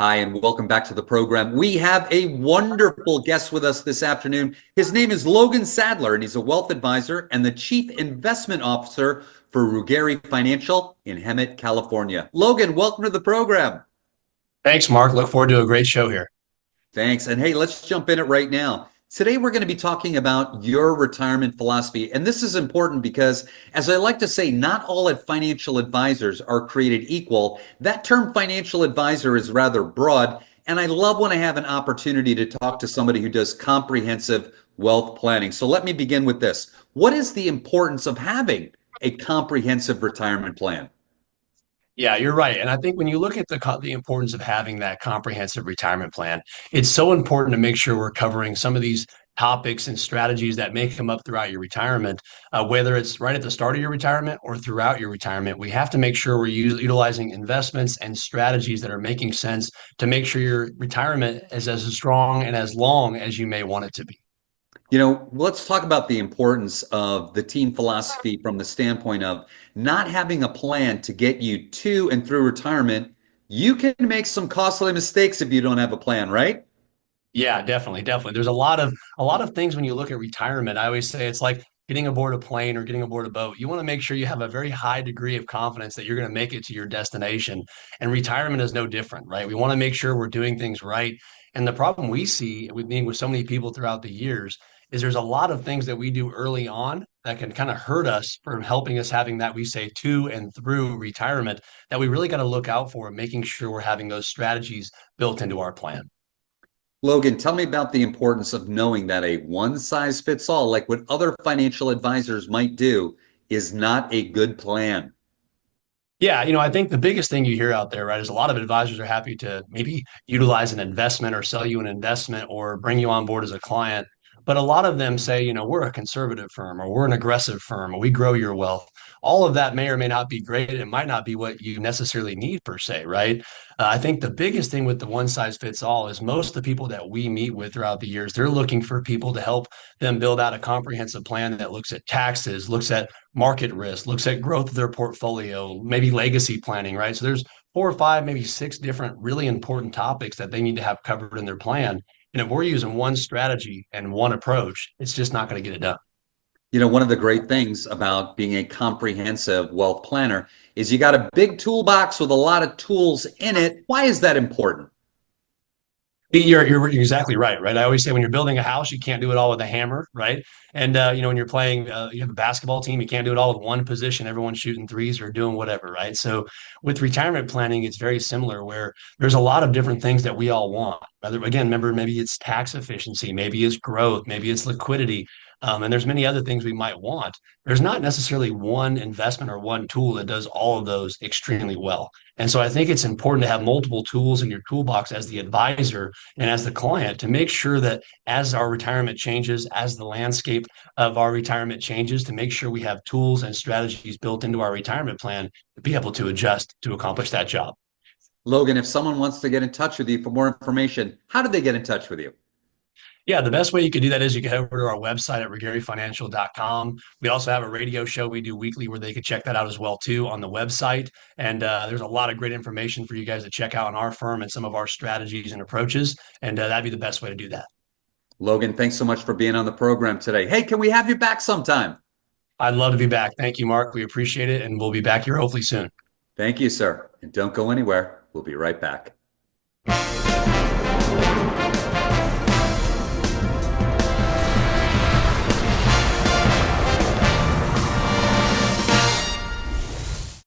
Hi, and welcome back to the program. We have a wonderful guest with us this afternoon. His name is Logan Sadler, and he's a wealth advisor and the Chief Investment Officer for Ruggieri Financial in Hemet, California. Logan, welcome to the program. Thanks, Mark. Look forward to a great show here. Thanks. And hey, let's jump in it right now. Today, we're going to be talking about your retirement philosophy. And this is important because, as I like to say, not all financial advisors are created equal. That term financial advisor is rather broad. And I love when I have an opportunity to talk to somebody who does comprehensive wealth planning. So let me begin with this. What is the importance of having a comprehensive retirement plan? Yeah, you're right. And I think when you look at the importance of having that comprehensive retirement plan, it's so important to make sure we're covering some of these topics and strategies that may come up throughout your retirement, whether it's right at the start of your retirement or throughout your retirement. We have to make sure we're utilizing investments and strategies that are making sense to make sure your retirement is as strong and as long as you may want it to be. Let's talk about the importance of the team philosophy from the standpoint of not having a plan to get you to and through retirement. You can make some costly mistakes if you don't have a plan, right? Yeah, definitely, definitely. There's a lot of things when you look at retirement. I always say it's like getting aboard a plane or getting aboard a boat. You want to make sure you have a very high degree of confidence that you're going to make it to your destination. And retirement is no different, right? We want to make sure we're doing things right. And the problem we see with being with so many people throughout the years is there's a lot of things that we do early on that can kind of hurt us from helping us having that we say to and through retirement that we really got to look out for, making sure we're having those strategies built into our plan. Logan, tell me about the importance of knowing that a one size fits all, like what other financial advisors might do, is not a good plan. Yeah, I think the biggest thing you hear out there, right, is a lot of advisors are happy to maybe utilize an investment or sell you an investment or bring you on board as a client. But a lot of them say, we're a conservative firm or we're an aggressive firm or we grow your wealth. All of that may or may not be great. It might not be what you necessarily need per se, right? I think the biggest thing with the one size fits all is most of the people that we meet with throughout the years, they're looking for people to help them build out a comprehensive plan that looks at taxes, looks at market risk, looks at growth of their portfolio, maybe legacy planning, right? So there's 4 or 5, maybe 6 different really important topics that they need to have covered in their plan. And if we're using one strategy and one approach, it's just not going to get it done. One of the great things about being a comprehensive wealth planner is you got a big toolbox with a lot of tools in it. Why is that important? You're exactly right, right? I always say when you're building a house, you can't do it all with a hammer, right? And when you're playing, you have a basketball team, you can't do it all with one position. Everyone's shooting threes or doing whatever, right? So with retirement planning, it's very similar, where there's a lot of different things that we all want. Rather, again, remember, maybe it's tax efficiency, maybe it's growth, maybe it's liquidity, and there's many other things we might want. There's not necessarily one investment or one tool that does all of those extremely well. And so I think it's important to have multiple tools in your toolbox as the advisor and as the client to make sure that as our retirement changes, as the landscape of our retirement changes, to make sure we have tools and strategies built into our retirement plan to be able to adjust to accomplish that job. Logan, if someone wants to get in touch with you for more information, how do they get in touch with you? Yeah, the best way you could do that is you can head over to our website at ruggieri.financial.com. We also have a radio show we do weekly where they could check that out as well too on the website. And there's a lot of great information for you guys to check out on our firm and some of our strategies and approaches. And that'd be the best way to do that. Logan, thanks so much for being on the program today. Hey, can we have you back sometime? I'd love to be back. Thank you, Mark. We appreciate it. And we'll be back here hopefully soon. Thank you, sir. And don't go anywhere. We'll be right back.